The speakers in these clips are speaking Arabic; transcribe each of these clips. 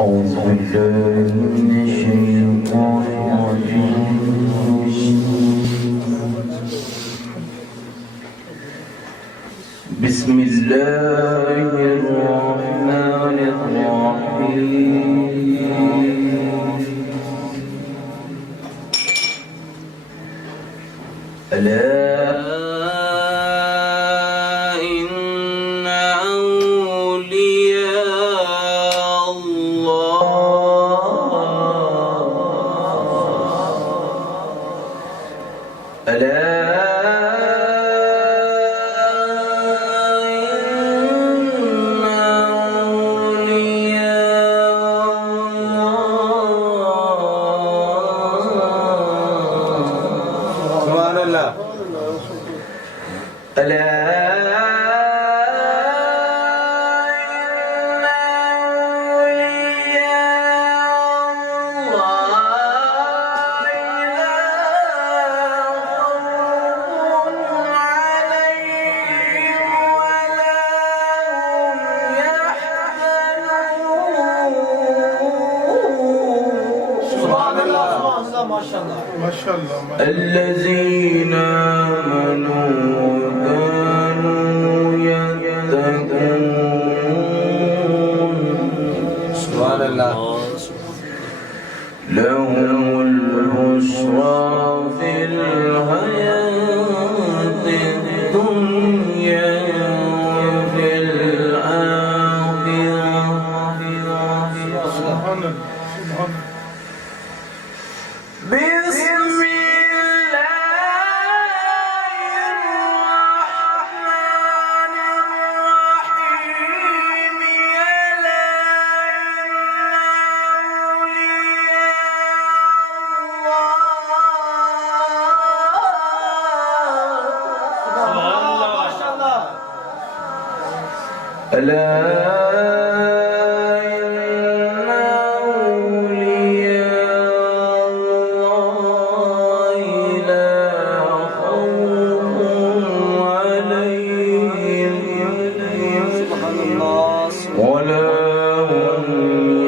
أعوذ بالله من الشيطان الرجيم. بسم الله الرحمن الرحيم. ألا إن أولياء الله الذين آمنوا وكانوا يتقون سبحان الله لهم البشرى في الحياة الدنيا وفي الآخرة سبحان الله بسم ألا إن أولياء الله لا خوف عليهم ولا هم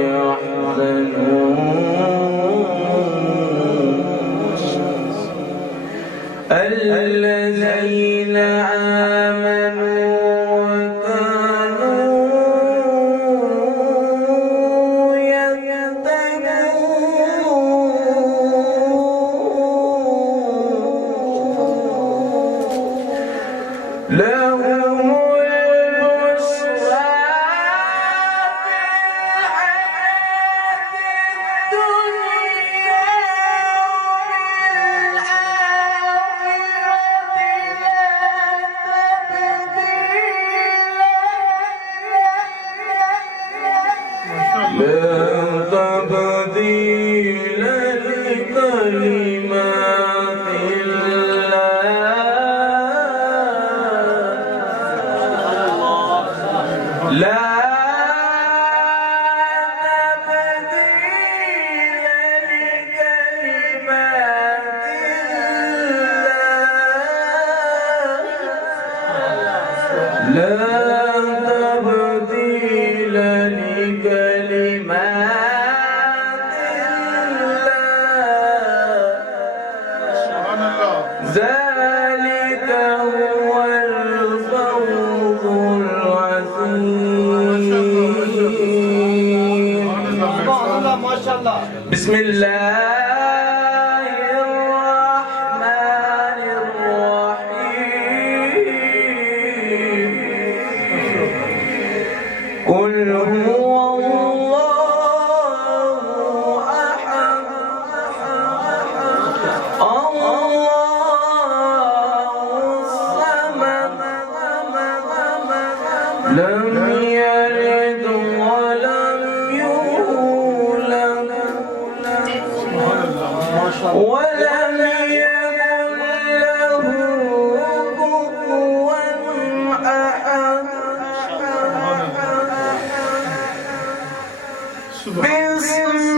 يحزنون الذين آمنوا لهم البشرى في الحياة الدنيا لا تبديل لكلمات الله لا تبديل لكلمات الله لا تبديل لكلمات الله ذلك هو الفوز العظيم بسم الله الرحمن الرحيم قل هو الله أحد الله الصمد لم يلد ولم يولد ولم يكن له كفوا أحد بسم